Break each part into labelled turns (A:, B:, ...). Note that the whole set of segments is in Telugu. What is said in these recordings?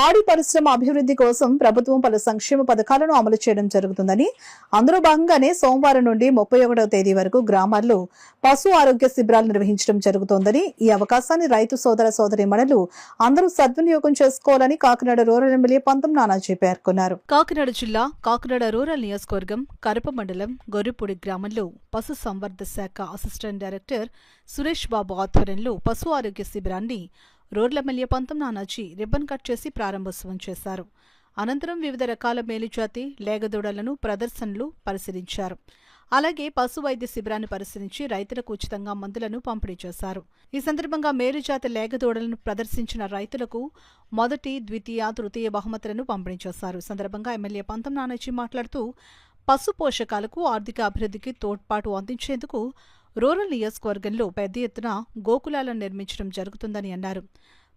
A: పాడి పరిశ్రమ అభివృద్ధి కోసం ప్రభుత్వం పలు సంక్షేమ పథకాలను అమలు చేయడం జరుగుతుందని అందులో భాగంగానే సోమవారం నుండి ముప్పై ఒకటవ తేదీ వరకు గ్రామాల్లో పశు ఆరోగ్య శిబిరాలు నిర్వహించడం జరుగుతోందని ఈ అవకాశాన్ని రైతు సోదర సోదరి అందరూ సద్వినియోగం చేసుకోవాలని కాకినాడ రూరల్ ఎమ్మెల్యే పంతం నానాజీ పేర్కొన్నారు. కాకినాడ జిల్లా కాకినాడ రూరల్ నియోజకవర్గం కరప మండలం గొర్రెపూడి గ్రామంలో పశు సంవర్ధ శాఖ అసిస్టెంట్ డైరెక్టర్ సురేష్ బాబు ఆధ్వర్యంలో పశు ఆరోగ్య శిబిరాన్ని రూరల్ ఎమ్మెల్యే పంతం నానాజీ రిబ్బన్ కట్ చేసి ప్రారంభోత్సవం చేశారు. అనంతరం వివిధ రకాల మేలుజాతి లేగదూడలను ప్రదర్శనలు పరిశీలించారు. అలాగే పశు వైద్య శిబిరాన్ని పరిశీలించి రైతులకు ఉచితంగా మందులను పంపిణీ చేశారు. ఈ సందర్భంగా మేలుజాతి లేగదూడలను ప్రదర్శించిన రైతులకు మొదటి ద్వితీయ తృతీయ బహుమతులను పంపిణీ చేశారు. ఈ సందర్భంగా ఎమ్మెల్యే పంతం నానాజీ మాట్లాడుతూ పశు పోషకాలకు ఆర్థిక అభివృద్ధికి తోడ్పాటు అందించేందుకు రూరల్ నియోజకవర్గంలో పెద్ద ఎత్తున గోకులాలను నిర్మించడం జరుగుతుందని అన్నారు.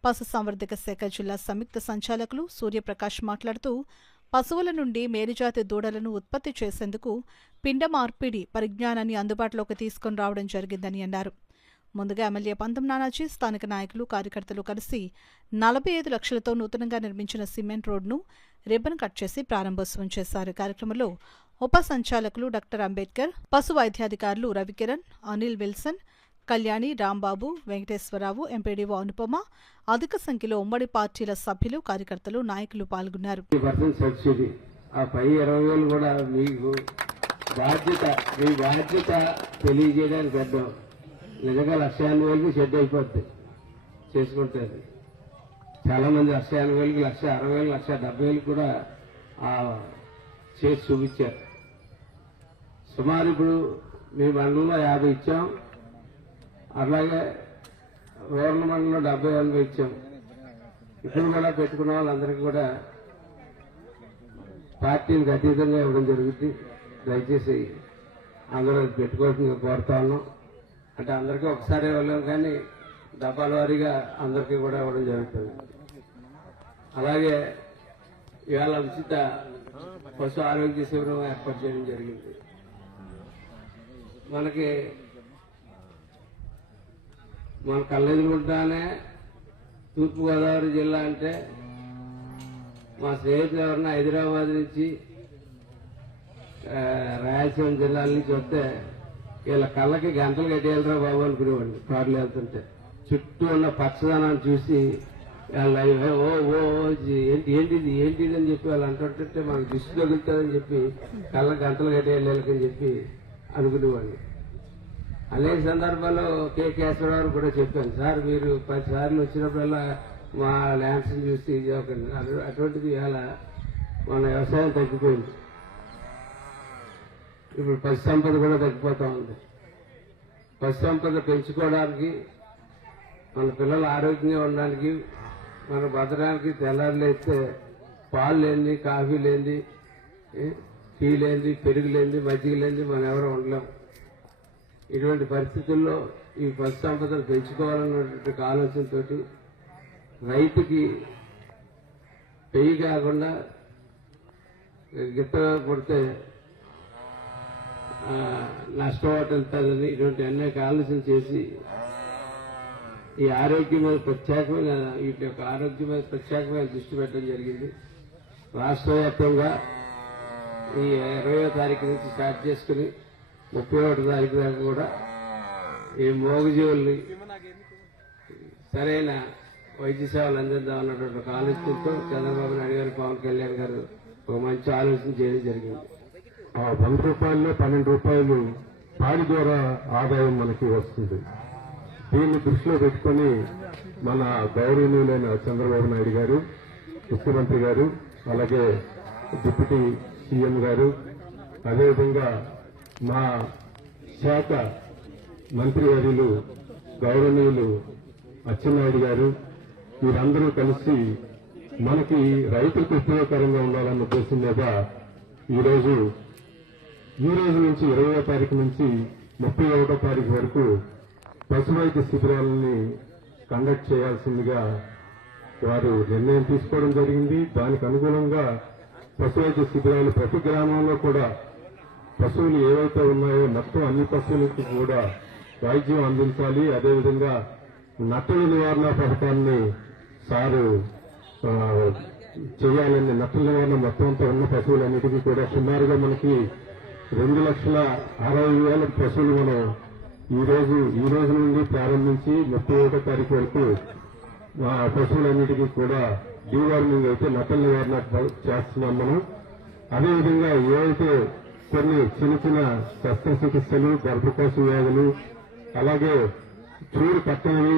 A: పశుసంవర్ధక శాఖ జిల్లా సంయుక్త సంచాలకులు సూర్యప్రకాష్ మాట్లాడుతూ పశువుల నుండి మేలుజాతి దూడలను ఉత్పత్తి చేసేందుకు పిండ మార్పిడి పరిజ్ఞానాన్ని అందుబాటులోకి తీసుకుని రావడం జరిగిందని అన్నారు. ముందుగా ఎమ్మెల్యే పంతం నానాజీ స్థానిక నాయకులు కార్యకర్తలు కలిసి నలభై ఐదు లక్షలతో నూతనంగా నిర్మించిన సిమెంట్ రోడ్ను రిబ్బన్ కట్ చేసి ప్రారంభోత్సవం చేశారు. కార్యక్రమంలో ఉప సంచాలకులు డాక్టర్ అంబేద్కర్ పశు వైద్యాధికారులు రవికిరణ్ అనిల్ విల్సన్ కళ్యాణి రాంబాబు వెంకటేశ్వరరావు ఎంపీడీఓ అనుపమ అధిక సంఖ్యలో ఉమ్మడి పార్టీల సభ్యులు కార్యకర్తలు నాయకులు పాల్గొన్నారు.
B: పర్సెంట్ ఆ పై ఇరవై వేలు కూడా మీకు బాధ్యత మీ బాధ్యత తెలియజేయడానికి పెద్దాం. నిజంగా లక్ష ఎనభై వేలకి షెడ్ అయిపోద్ది చేసుకుంటారు చాలా మంది లక్ష ఎనభై వేలకి లక్ష అరవై వేలు లక్ష డెబ్బై వేలు కూడా చేసి చూపించారు. సుమారు ఇప్పుడు మీ మండలంలో యాభై ఇచ్చాం. అలాగే రూరల్ మండలంలో డెబ్బై ఎనభై ఇచ్చాం. ఇప్పుడు కూడా పెట్టుకున్న వాళ్ళందరికీ కూడా పార్టీలకు అతీతంగా ఇవ్వడం జరుగుతుంది దయచేసి అందరూ అది పెట్టుకోవాల్సిందిగా కోరుతా ఉన్నాం. అంటే అందరికీ ఒకసారి ఇవ్వలేము కానీ డబ్బాల వారీగా అందరికీ కూడా ఇవ్వడం జరుగుతుంది. అలాగే ఇవాళ ఉచిత పశు ఆరోగ్య శిబిరం ఏర్పాటు చేయడం జరిగింది. మనకి మన కళ్ళెదురుకుంటానే తూర్పుగోదావరి జిల్లా అంటే మా స్నేహితులు ఎవరన్నా హైదరాబాద్ నుంచి రాయలసీమ జిల్లాల నుంచి వస్తే వీళ్ళ కళ్ళకి గంటలు కట్టేయాలరా బాబు అనుకునేవాడిని. కార్లు వెళ్తుంటే. చుట్టూ ఉన్న పచ్చదనాన్ని చూసి వాళ్ళ ఓ ఓ ఓ, ఏంటి ఏంటిది ఏంటిది అని చెప్పి వాళ్ళు అంటుంటే మనకు దిష్టి తగులుతుందని చెప్పి కళ్ళ గంటలు కట్టేయాలి అని చెప్పి అనుకునేవాడిని. అనేక సందర్భాల్లో కె. కేశవరావు కూడా చెప్పాను సార్ మీరు పది సార్లు వచ్చినప్పుడల్లా మా ల్యాండ్స్ చూసి ఇది ఒక అటువంటిది ఇవాళ మన వ్యవసాయం తగ్గిపోయింది. ఇప్పుడు పశు సంపద కూడా తగ్గిపోతూ ఉంది. పశు సంపద పెంచుకోవడానికి మన పిల్లలు ఆరోగ్యంగా ఉండడానికి మన బతకడానికి తెల్లారులు లేస్తే పాలు లేని కాఫీ లేని టీ లేనిది పెరుగు లేనిది మజ్జిగ లేనిది మనం ఎవరు ఉండలేం. ఇటువంటి పరిస్థితుల్లో ఈ పశు సంపదను పెంచుకోవాలన్నటువంటి ఆలోచనతో రైతుకి పెయ్యి కాకుండా గిత్త కొడితే ఆ, నష్టం ఇటువంటి అనేక ఆలోచన చేసి ఈ ఆరోగ్యం మీద ప్రత్యేకమైన వీటి యొక్క ఆరోగ్యం మీద ప్రత్యేకమైన దృష్టి పెట్టడం జరిగింది. రాష్ట్ర వ్యాప్తంగా ఈ ఇరవయో తారీఖు నుంచి స్టార్ట్ చేసుకుని ముప్పై ఒకటో తారీఖు దాకా కూడా ఈ మోగజీవుల్ని సరైన వైద్య సేవలు అందిద్దాం అన్నటువంటి ఒక ఆలోచనతో చంద్రబాబు నాయుడు గారు పవన్ కళ్యాణ్ గారు ఒక మంచి ఆలోచన చేయడం జరిగింది.
C: ఆ వంద రూపాయల్లో పన్నెండు రూపాయలు పాడి ద్వారా ఆదాయం మనకి వస్తుంది. దీన్ని దృష్టిలో పెట్టుకొని మన గౌరవనీయులైన చంద్రబాబు నాయుడు గారు ముఖ్యమంత్రి గారు అలాగే డిప్యూటీ సీఎం గారు. అదేవిధంగా మా శాఖ మంత్రివర్యులు గౌరవనీయులు అచ్చెన్నాయుడు గారు వీరందరూ కలిసి మనకి రైతులకు ఉపయోగకరంగా ఉండాలన్న ఉద్దేశం మీద ఈరోజు ఈ రోజు నుంచి ఇరవయో తారీఖు నుంచి ముప్పై ఒకటో తారీఖు వరకు పశు వైద్య శిబిరాలని కండక్ట్ చేయాల్సిందిగా వారు నిర్ణయం తీసుకోవడం జరిగింది. దానికి అనుగుణంగా పశు శిబిరాలు ప్రతి గ్రామంలో కూడా పశువులు ఏవైతే ఉన్నాయో మొత్తం అన్ని పశువులకు కూడా వైద్యం అందించాలి. అదేవిధంగా నట్టల నివారణ పథకాన్ని సారు చేయాలని నట్టల నివారణ మొత్తం అంతా ఉన్న పశువులన్నిటికీ కూడా సుమారుగా మనకి రెండు లక్షల అరవై వేల పశువులు మనం ఈ రోజు ఈ రోజు నుండి ప్రారంభించి ముప్పై ఒకటో తారీఖు వరకు పశువులన్నిటికీ కూడా డీవార్మింగ్ అయితే నట్టల నివారణ చేస్తున్నాం మనం. అదేవిధంగా ఏవైతే కొన్ని చిన్న చిన్న శస్త్రచికిత్సలు గర్భకోశ వ్యాధులు అలాగే చూరు కట్టనివి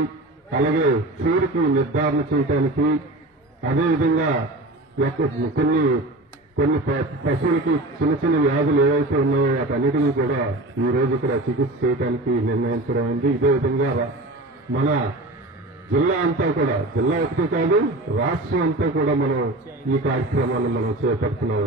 C: అలాగే చూరుకి నిర్ధారణ చేయటానికి అదేవిధంగా యొక్క- కొన్ని కొన్ని ప- పశువులకి చిన్న చిన్న వ్యాధులు ఏవైతే ఉన్నాయో వాటన్నిటినీ కూడా ఈ రోజు ఇక్కడ చికిత్స చేయడానికి నిర్ణయించడం అయింది. ఇదే విధంగా మన జిల్లా అంతా కూడా జిల్లా ఒకటి కాదు రాష్ట్రం అంతా కూడా మనం ఈ కార్యక్రమాన్ని మనం చేపడుతున్నాం.